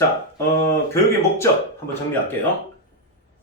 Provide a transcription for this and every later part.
자, 교육의 목적 한번 정리할게요.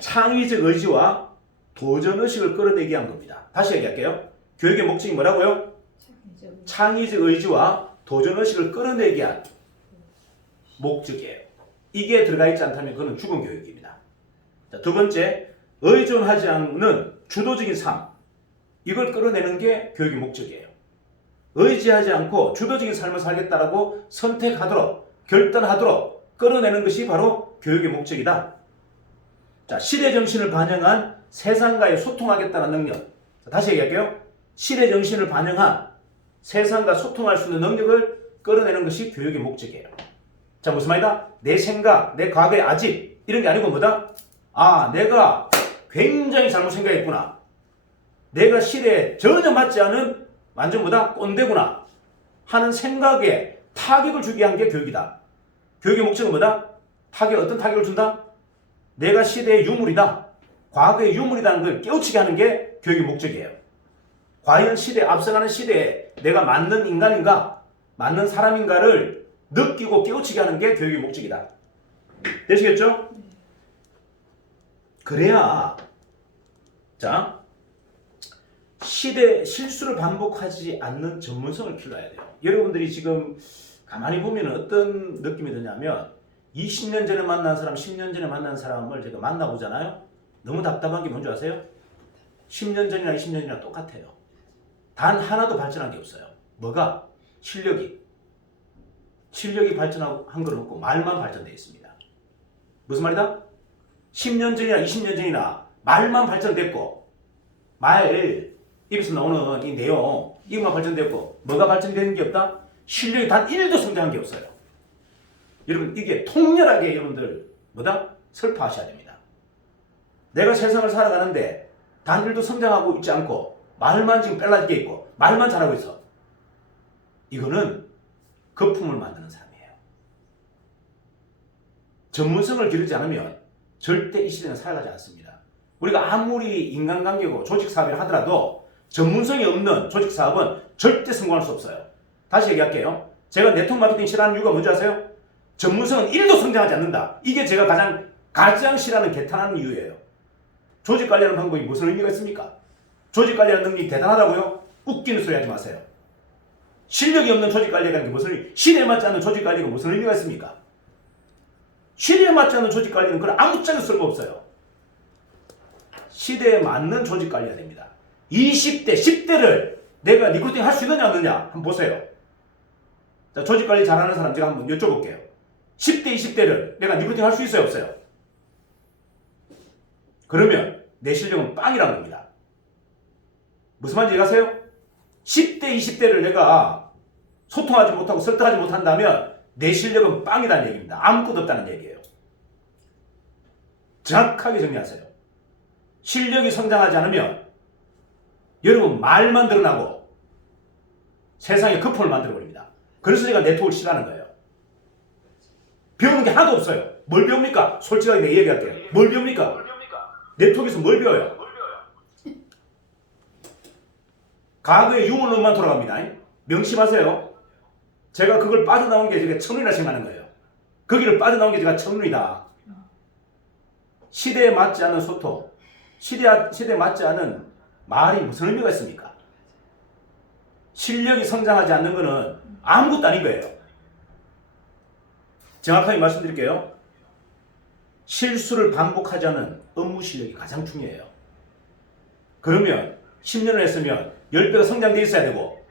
창의적 의지와 도전의식을 끌어내기 위한 겁니다. 다시 얘기할게요. 교육의 목적이 뭐라고요? 창의적 의지와 도전의식을 끌어내기 위한 목적이에요. 이게 들어가 있지 않다면 그건 죽은 교육입니다. 자, 두 번째, 의존하지 않는 주도적인 삶. 이걸 끌어내는 게 교육의 목적이에요. 의지하지 않고 주도적인 삶을 살겠다라고 선택하도록, 결단하도록 끌어내는 것이 바로 교육의 목적이다. 자, 시대 정신을 반영한 세상과의 소통하겠다는 능력. 자, 다시 얘기할게요. 시대 정신을 반영한 세상과 소통할 수 있는 능력을 끌어내는 것이 교육의 목적이에요. 자, 무슨 말이다? 내 생각, 내 과거의 아직 이런 게 아니고 뭐다? 아, 내가 굉장히 잘못 생각했구나. 내가 시대에 전혀 맞지 않은 완전 뭐다? 꼰대구나 하는 생각에 타격을 주게 한 게 교육이다. 교육의 목적은 뭐다? 어떤 타격을 준다? 내가 시대의 유물이다. 과거의 유물이라는 걸 깨우치게 하는 게 교육의 목적이에요. 과연 앞서가는 시대에 내가 맞는 인간인가? 맞는 사람인가를 느끼고 깨우치게 하는 게 교육의 목적이다. 되시겠죠? 그래야 자, 시대 실수를 반복하지 않는 전문성을 길러야 돼요. 여러분들이 지금 가만히 보면 어떤 느낌이 드냐면 20년 전에 만난 사람, 10년 전에 만난 사람을 제가 만나보잖아요. 너무 답답한 게 뭔지 아세요? 10년 전이나 20년 전이나 똑같아요. 단 하나도 발전한 게 없어요. 뭐가? 실력이 발전한 건 없고 말만 발전되어 있습니다. 무슨 말이다? 10년 전이나 20년 전이나 말만 발전됐고 입에서 나오는 이 내용 이것만 발전됐고 뭐가 발전되는 게 없다? 실력이 단 1도 성장한 게 없어요. 여러분 이게 통렬하게 여러분들 뭐다? 설파하셔야 됩니다. 내가 세상을 살아가는데 단 1도 성장하고 있지 않고 말만 지금 빨라지게 있고 말만 잘하고 있어. 이거는 거품을 만드는 사람이에요. 전문성을 기르지 않으면 절대 이 시대는 살아가지 않습니다. 우리가 아무리 인간관계고 조직사업을 하더라도 전문성이 없는 조직사업은 절대 성공할 수 없어요. 다시 얘기할게요. 제가 네트워크 마케팅 싫어하는 이유가 뭔지 아세요? 전문성은 1도 성장하지 않는다. 이게 제가 가장 싫어하는 개탄하는 이유예요. 조직관리하는 방법이 무슨 의미가 있습니까? 조직관리하는 능력이 대단하다고요? 웃기는 소리 하지 마세요. 실력이 없는 조직관리가 무슨 의미, 시대에 맞지 않는 조직관리가 무슨 의미가 있습니까? 시대에 맞지 않는 조직관리는 그런 아무짝에 쓸모없어요. 시대에 맞는 조직관리가 됩니다. 20대, 10대를 내가 리크루팅 할 수 있느냐 없느냐 한번 보세요. 자, 조직관리 잘하는 사람 제가 한번 여쭤볼게요. 10대, 20대를 내가 리크루팅 할 수 있어요 없어요? 그러면 내 실력은 빵이라는 겁니다. 무슨 말인지 이해가세요? 10대, 20대를 내가 소통하지 못하고 설득하지 못한다면 내 실력은 빵이라는 얘기입니다. 아무것도 없다는 얘기예요. 정확하게 정리하세요. 실력이 성장하지 않으면 여러분 말만 드러나고 세상에 거품을 만들어버립니다. 그래서 제가 네트워크를 싫어하는 거예요. 배우는 게 하나도 없어요. 뭘 배웁니까? 솔직하게 내 얘기할게요. 뭘 배웁니까? 네트워크에서 뭘 배워요? 과거의 유물론만 돌아갑니다. 명심하세요. 제가 그걸 빠져나온 게 제가 천운이라 생각하는 거예요. 거기를 빠져나온 게 제가 천운이다. 시대에 맞지 않는 소통, 시대에 맞지 않은 말이 무슨 의미가 있습니까? 실력이 성장하지 않는 것은 아무것도 아닌 거예요. 정확하게 말씀드릴게요. 실수를 반복하지 않은 업무 실력이 가장 중요해요. 그러면 10년을 했으면 10배가 성장되어 있어야 되고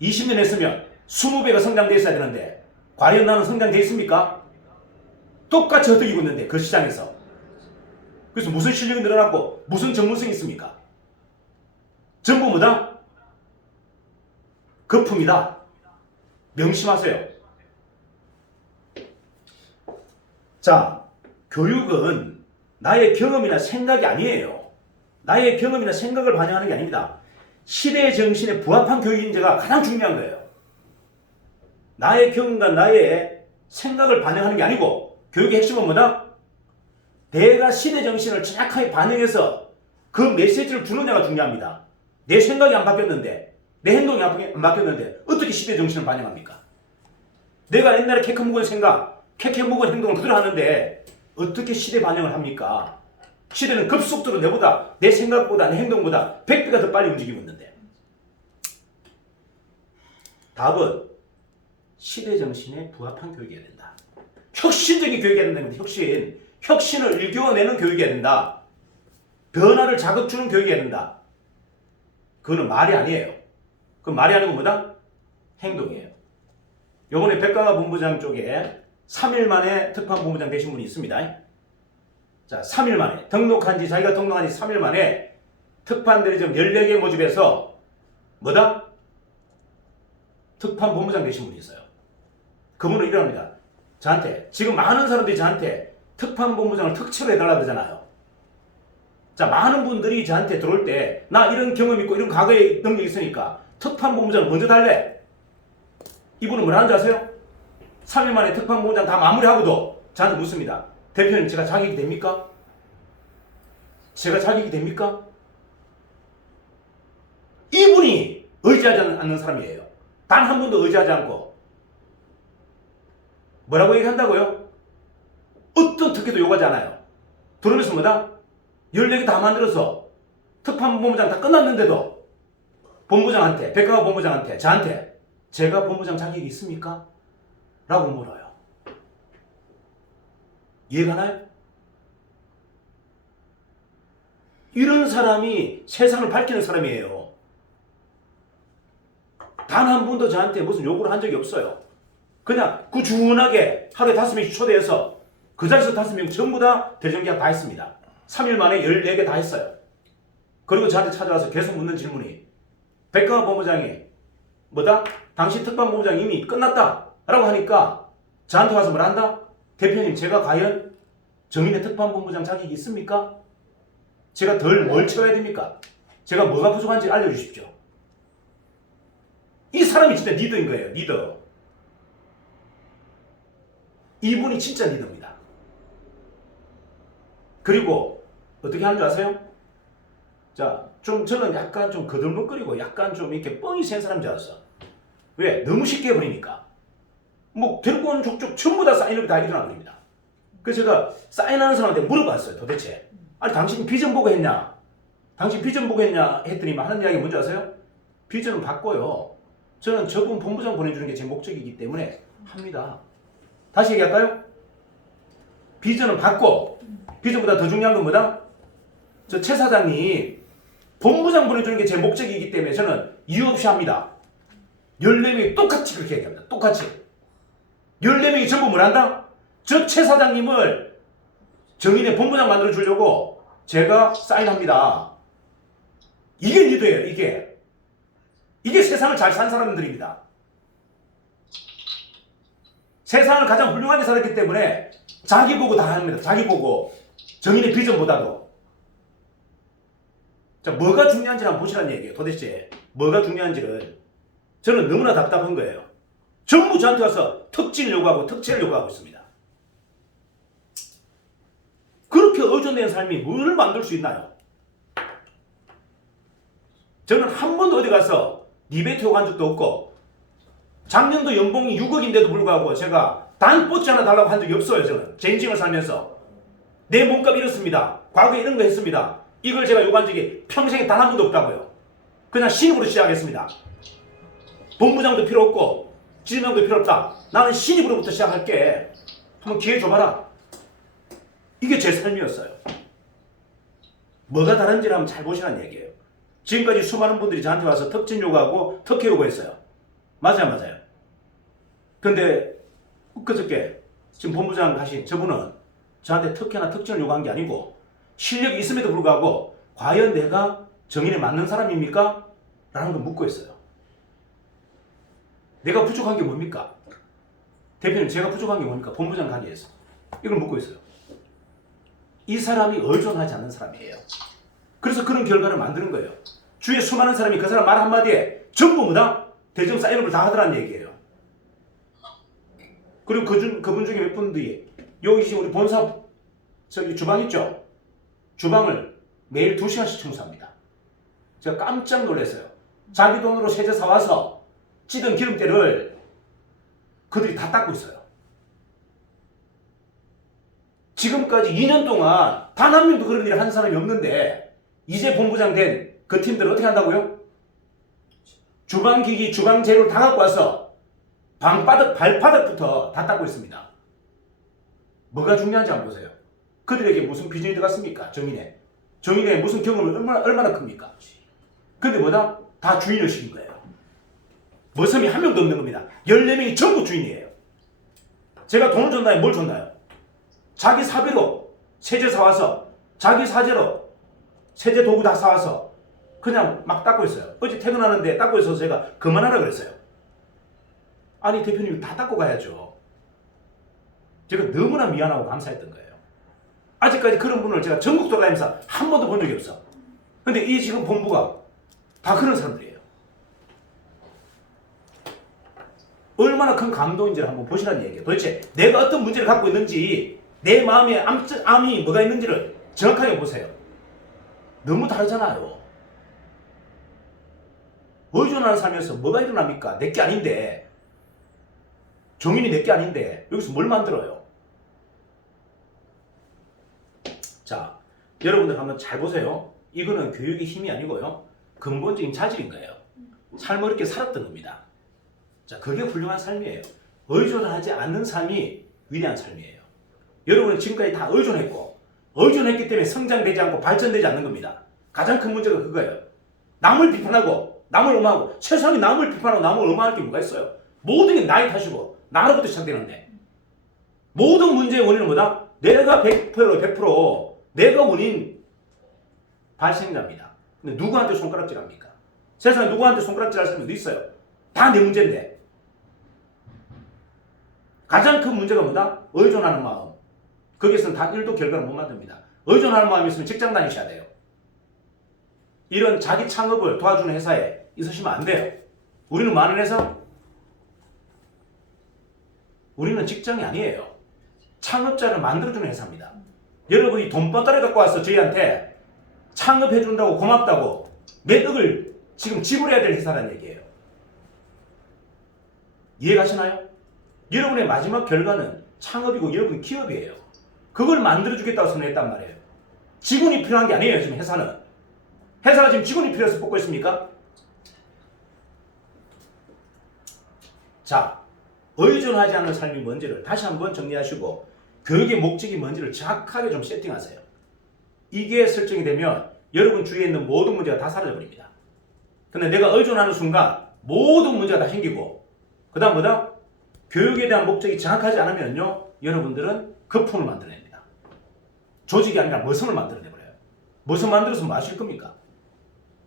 20년 했으면 20배가 성장되어 있어야 되는데 과연 나는 성장되어 있습니까? 똑같이 헛되기고 있는데 그 시장에서. 그래서 무슨 실력이 늘어났고 무슨 전문성이 있습니까? 전부 뭐다? 거품이다. 명심하세요. 자, 교육은 나의 경험이나 생각이 아니에요. 나의 경험이나 생각을 반영하는 게 아닙니다. 시대의 정신에 부합한 교육인재가 가장 중요한 거예요. 나의 경험과 나의 생각을 반영하는 게 아니고 교육의 핵심은 뭐다? 내가 시대 정신을 정확하게 반영해서 그 메시지를 주느냐가 중요합니다. 내 생각이 안 바뀌었는데 내 행동이 안 바뀌었는데 어떻게 시대 정신을 반영합니까? 내가 옛날에 캐캐 묵은 생각, 캐캐 묵은 행동을 그대로 하는데 어떻게 시대 반영을 합니까? 시대는 급속도로 내보다, 내 생각보다, 내 행동보다 100배가 더 빨리 움직이고 있는데. 답은 시대 정신에 부합한 교육이어야 된다. 혁신적인 교육이어야 된다는 혁신. 혁신을 일깨워내는 교육이어야 된다. 변화를 자극 주는 교육이어야 된다. 그거는 말이 아니에요. 그 말이 아니고 뭐다? 행동이에요. 요번에 백강화 본부장 쪽에 3일 만에 특판본부장 되신 분이 있습니다. 자, 3일 만에 자기가 등록한 지 3일 만에 특판대리점 14개 모집해서 뭐다? 특판본부장 되신 분이 있어요. 그분은 이러합니다. 저한테 지금 많은 사람들이 저한테 특판본부장을 특채로 해달라고 그러잖아요. 자, 많은 분들이 저한테 들어올 때 나 이런 경험 있고 이런 과거의 능력이 있으니까 특판본부장을 먼저 달래. 이분은 뭐라는 줄 아세요? 3일 만에 특판본부장 다 마무리하고도 저한테 묻습니다. 대표님, 제가 자격이 됩니까? 제가 자격이 됩니까? 이분이 의지하지 않는 사람이에요. 단 한 번도 의지하지 않고. 뭐라고 얘기한다고요? 어떤 특혜도 요구하지 않아요. 들어오면서 뭐다? 14개 다 만들어서 특판본부장 다 끝났는데도 본부장한테, 백강화 본부장한테, 저한테 제가 본부장 자격이 있습니까? 라고 물어요. 이해가 나요? 이런 사람이 세상을 밝히는 사람이에요. 단 한 번도 저한테 무슨 요구를 한 적이 없어요. 그냥 꾸준하게 하루에 5명씩 초대해서 그 자리에서 5명 전부 다 대전계약 다 했습니다. 3일 만에 14개 다 했어요. 그리고 저한테 찾아와서 계속 묻는 질문이 백강화 본부장이 뭐다? 당신 특판본부장 이미 끝났다 라고 하니까 저한테 와서 뭐라 한다? 대표님, 제가 과연 정인의 특판본부장 자격이 있습니까? 제가 뭘 채워야 됩니까? 제가 뭐가 부족한지 알려주십시오. 이 사람이 진짜 리더인 거예요. 리더. 이분이 진짜 리더입니다. 그리고 어떻게 하는 줄 아세요? 자, 저는 약간 좀 거들먹거리고 약간 좀 이렇게 뻥이 센 사람인 줄 알았어. 왜? 너무 쉽게 해버리니까. 뭐 데리고 온 족족 전부 다 사인업이 다 일어나 버립니다. 그래서 제가 사인하는 사람한테 물어봤어요. 도대체 아니 당신 비전 보고 했냐? 당신 비전 보고 했냐? 했더니 하는 이야기 뭔지 아세요? 비전은 바꿔요. 저는 저분 본부장 보내주는 게 제 목적이기 때문에 합니다. 다시 얘기할까요? 비전은 바꿔. 비전보다 더 중요한 건 뭐다? 저 최 사장님 본부장 보내주는 게 제 목적이기 때문에 저는 이유 없이 합니다. 14명이 똑같이 그렇게 얘기합니다. 똑같이. 14명이 전부 뭘 한다? 저 최 사장님을 정인의 본부장 만들어 주려고 제가 사인합니다. 이게 리더예요. 이게 세상을 잘 산 사람들입니다. 세상을 가장 훌륭하게 살았기 때문에 자기 보고 다 합니다. 자기 보고. 정인의 비전보다도. 자, 뭐가 중요한지 한번 보시라는 얘기예요. 도대체 뭐가 중요한지를. 저는 너무나 답답한 거예요. 전부 저한테 와서 특진을 요구하고 특채를 요구하고 있습니다. 그렇게 의존된 삶이 뭘 만들 수 있나요? 저는 한 번도 어디 가서 리베이트 요구한 적도 없고 작년도 연봉이 6억인데도 불구하고 제가 단 뽀찌 하나 달라고 한 적이 없어요. 저는 제 인생을 살면서 내 몸값 이렇습니다. 과거에 이런 거 했습니다. 이걸 제가 요구한 적이 평생에 단 한 번도 없다고요. 그냥 신입으로 시작하겠습니다. 본부장도 필요 없고 지점장도 필요 없다. 나는 신입으로부터 시작할게. 한번 기회 줘봐라. 이게 제 삶이었어요. 뭐가 다른지를 한번 잘 보시라는 얘기예요. 지금까지 수많은 분들이 저한테 와서 특진 요구하고 특혜 요구했어요. 맞아요. 근데 그저께 지금 본부장 가신 저분은 저한테 특혜나 특진을 요구한 게 아니고 실력이 있음에도 불구하고 과연 내가 정인에 맞는 사람입니까? 라는 걸 묻고 있어요. 내가 부족한 게 뭡니까? 대표님, 제가 부족한 게 뭡니까? 본부장 가기 위해서. 이걸 묻고 있어요. 이 사람이 의존하지 않는 사람이에요. 그래서 그런 결과를 만드는 거예요. 주위에 수많은 사람이 그 사람 말 한마디에 전부 뭐다? 대점 사인업을 다 하더라는 얘기예요. 그리고 그분 중에 몇 분들이 여기 지금 우리 본사 주방 있죠? 주방을 매일 2시간씩 청소합니다. 제가 깜짝 놀랐어요. 자기 돈으로 세제 사와서 찌든 기름때를 그들이 다 닦고 있어요. 지금까지 2년 동안 단 한 명도 그런 일을 한 사람이 없는데 이제 본부장 된 그 팀들은 어떻게 한다고요? 주방기기, 주방재료를 다 갖고 와서 방바닥, 발바닥부터 다 닦고 있습니다. 뭐가 중요한지 한번 보세요. 그들에게 무슨 비전이 들어갔습니까? 정인의 무슨 경험이 얼마나 큽니까? 근데 뭐다? 다 주인의식인 거예요. 머슴이 한 명도 없는 겁니다. 14명이 전부 주인이에요. 제가 돈을 줬나요? 뭘 줬나요? 자기 사비로 세제 사와서, 자기 사재로 세제 도구 다 사와서 그냥 막 닦고 있어요. 어제 퇴근하는데 닦고 있어서 제가 그만하라 그랬어요. 아니 대표님 다 닦고 가야죠. 제가 너무나 미안하고 감사했던 거예요. 아직까지 그런 분을 제가 전국 돌아다니면서 한 번도 본 적이 없어. 근데 이 지금 본부가 다 그런 사람들이에요. 얼마나 큰 감동인지를 한번 보시라는 얘기예요. 도대체 내가 어떤 문제를 갖고 있는지, 내 마음에 암이 뭐가 있는지를 정확하게 보세요. 너무 다르잖아요. 의존하는 삶에서 뭐가 일어납니까? 내게 아닌데, 정인이 내게 아닌데 여기서 뭘 만들어요? 자, 여러분들 한번 잘 보세요. 이거는 교육의 힘이 아니고요, 근본적인 자질인 거예요. 삶을 이렇게 살았던 겁니다. 자, 그게 훌륭한 삶이에요. 의존을 하지 않는 삶이 위대한 삶이에요. 여러분은 지금까지 다 의존했고, 의존했기 때문에 성장되지 않고 발전되지 않는 겁니다. 가장 큰 문제가 그거예요. 남을 비판하고 남을 엄하고, 세상에 남을 비판하고 남을 엄할 게 뭐가 있어요? 모든 게 나의 탓이고 나로부터 시작되는데, 모든 문제의 원인은 뭐다? 내가 100% 내가 원인 발생자입니다. 근데 누구한테 손가락질합니까? 세상에 누구한테 손가락질할 사람이 있어요? 다 내 문제인데. 가장 큰 문제가 뭐다? 의존하는 마음. 거기에서는 다 일도 결과를 못 만듭니다. 의존하는 마음이 있으면 직장 다니셔야 돼요. 이런 자기 창업을 도와주는 회사에 있으시면 안 돼요. 우리는 많은 회사? 우리는 직장이 아니에요. 창업자를 만들어주는 회사입니다. 여러분이 돈바다를 갖고 와서 저희한테 창업해준다고 고맙다고 몇 억을 지금 지불해야 될 회사라는 얘기예요. 이해가시나요? 여러분의 마지막 결과는 창업이고 여러분의 기업이에요. 그걸 만들어주겠다고 선언했단 말이에요. 직원이 필요한 게 아니에요. 지금 회사는. 회사가 지금 직원이 필요해서 뽑고 있습니까? 자, 의존하지 않는 삶이 뭔지를 다시 한번 정리하시고, 교육의 목적이 뭔지를 정확하게 좀 세팅하세요. 이게 설정이 되면 여러분 주위에 있는 모든 문제가 다 사라져버립니다. 근데 내가 의존하는 순간 모든 문제가 다 생기고, 그 다음 뭐다? 교육에 대한 목적이 정확하지 않으면요, 여러분들은 거품을 만들어냅니다. 조직이 아니라 머슴을 만들어내버려요. 머슴 만들어서 뭐 하실 겁니까?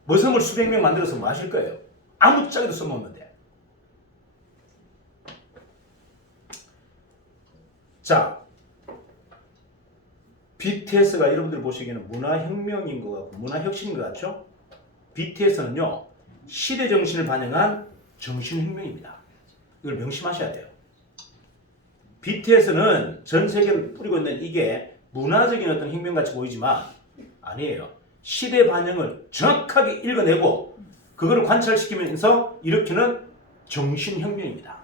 머슴을 수백 명 만들어서 뭐 하실 거예요? 아무짝에도 써먹는데. 자, BTS가 여러분들 보시기에는 문화혁명인 것 같고 문화혁신인 것 같죠? BTS는요, 시대 정신을 반영한 정신혁명입니다. 이걸 명심하셔야 돼요. BTS는 전 세계를 뿌리고 있는 이게 문화적인 어떤 혁명같이 보이지만 아니에요. 시대 반영을 정확하게 읽어내고 그거를 관찰시키면서 일으키는 정신혁명입니다.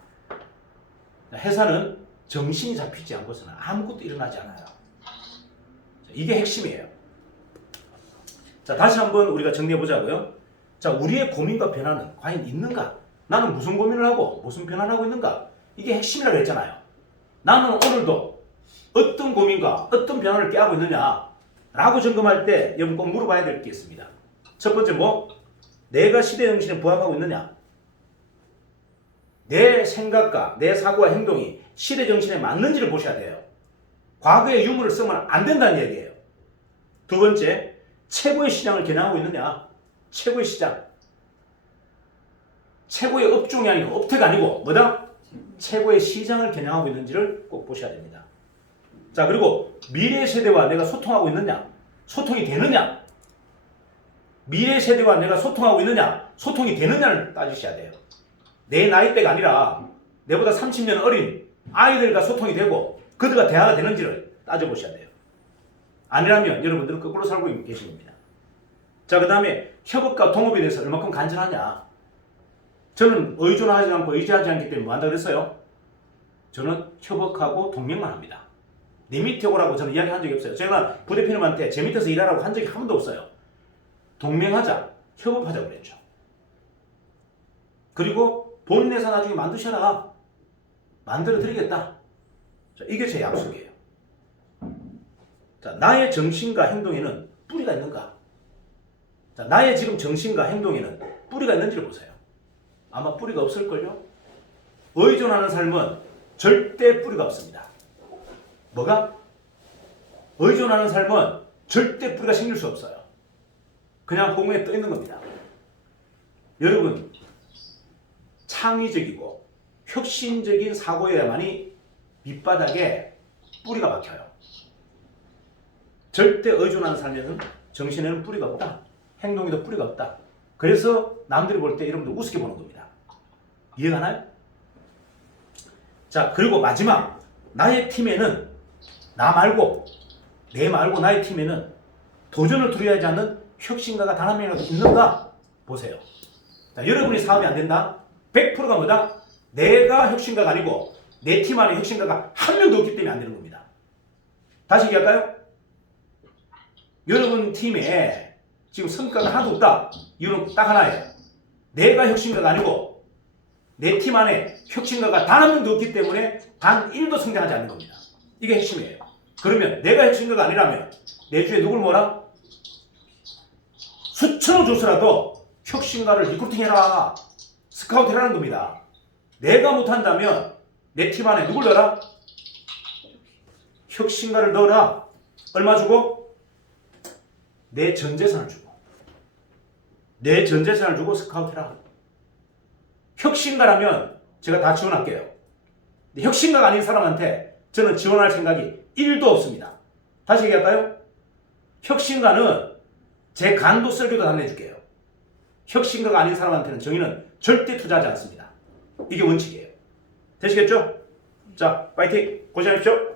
회사는 정신이 잡히지 않고서는 아무것도 일어나지 않아요. 이게 핵심이에요. 자, 다시 한번 우리가 정리해 보자고요. 자, 우리의 고민과 변화는 과연 있는가? 나는 무슨 고민을 하고 무슨 변화를 하고 있는가? 이게 핵심이라고 했잖아요. 나는 오늘도 어떤 고민과 어떤 변화를 깨하고 있느냐 라고 점검할 때 여러분 꼭 물어봐야 될 게 있습니다. 첫 번째 내가 시대 정신에 부합하고 있느냐? 내 생각과 내 사고와 행동이 시대 정신에 맞는지를 보셔야 돼요. 과거의 유물을 쓰면 안 된다는 얘기예요. 두 번째, 최고의 시장을 겨냥하고 있느냐? 최고의 시장. 최고의 업종이 아니고 업태가 아니고 뭐다? 최고의 시장을 겨냥하고 있는지를 꼭 보셔야 됩니다. 자, 그리고 미래 세대와 내가 소통하고 있느냐? 소통이 되느냐? 미래 세대와 내가 소통하고 있느냐? 소통이 되느냐를 따지셔야 돼요. 내 나이대가 아니라 내보다 30년 어린 아이들과 소통이 되고 그들과 대화가 되는지를 따져보셔야 돼요. 아니라면 여러분들은 거꾸로 살고 계신 겁니다. 자, 그 다음에 협업과 동업에 대해서 얼마큼 간절하냐? 저는 의존하지 않고 의지하지 않기 때문에 뭐 한다고 그랬어요? 저는 협업하고 동맹만 합니다. 내 밑에 오라고 저는 이야기한 적이 없어요. 제가 부대표님한테 제 밑에서 일하라고 한 적이 한 번도 없어요. 동맹하자, 협업하자 그랬죠. 그리고 본인 회사 나중에 만드셔라. 만들어 드리겠다. 자, 이게 제 약속이에요. 자, 나의 정신과 행동에는 뿌리가 있는가? 자, 나의 지금 정신과 행동에는 뿌리가 있는지를 보세요. 아마 뿌리가 없을걸요? 의존하는 삶은 절대 뿌리가 없습니다. 뭐가? 의존하는 삶은 절대 뿌리가 생길 수 없어요. 그냥 공에 떠 있는 겁니다. 여러분, 창의적이고 혁신적인 사고여야만이 밑바닥에 뿌리가 박혀요. 절대 의존하는 삶에는 정신에는 뿌리가 없다. 행동에도 뿌리가 없다. 그래서 남들이 볼 때 여러분들 우습게 보는 겁니다. 이해가나요? 자, 그리고 마지막, 나의 팀에는 나 말고 내 말고 나의 팀에는 도전을 두려워하지 않는 혁신가가 단 한 명이라도 있는가? 보세요. 자, 여러분이 사업이 안 된다? 100%가 뭐다? 내가 혁신가가 아니고 내 팀 안에 혁신가가 한 명도 없기 때문에 안 되는 겁니다. 다시 얘기할까요? 여러분 팀에 지금 성과가 하나도 없다. 이유는 딱 하나예요. 내가 혁신가가 아니고 내 팀 안에 혁신가가 단 한 명도 없기 때문에 단 1도 성장하지 않는 겁니다. 이게 핵심이에요. 그러면 내가 혁신가가 아니라면 내 주에 누굴 모아라? 수천억 줘서라도 혁신가를 리크루팅해라. 스카우트 해라는 겁니다. 내가 못한다면 내 팀 안에 누굴 넣어라? 혁신가를 넣어라. 얼마 주고? 내 전 재산을 주고. 내 전 재산을 주고 스카우트해라. 혁신가라면 제가 다 지원할게요. 근데 혁신가가 아닌 사람한테 저는 지원할 생각이 1도 없습니다. 다시 얘기할까요? 혁신가는 제 간도 썰기도 다 내줄게요. 혁신가가 아닌 사람한테는 정의는 절대 투자하지 않습니다. 이게 원칙이에요. 되시겠죠? 자, 파이팅! 고생하십시오.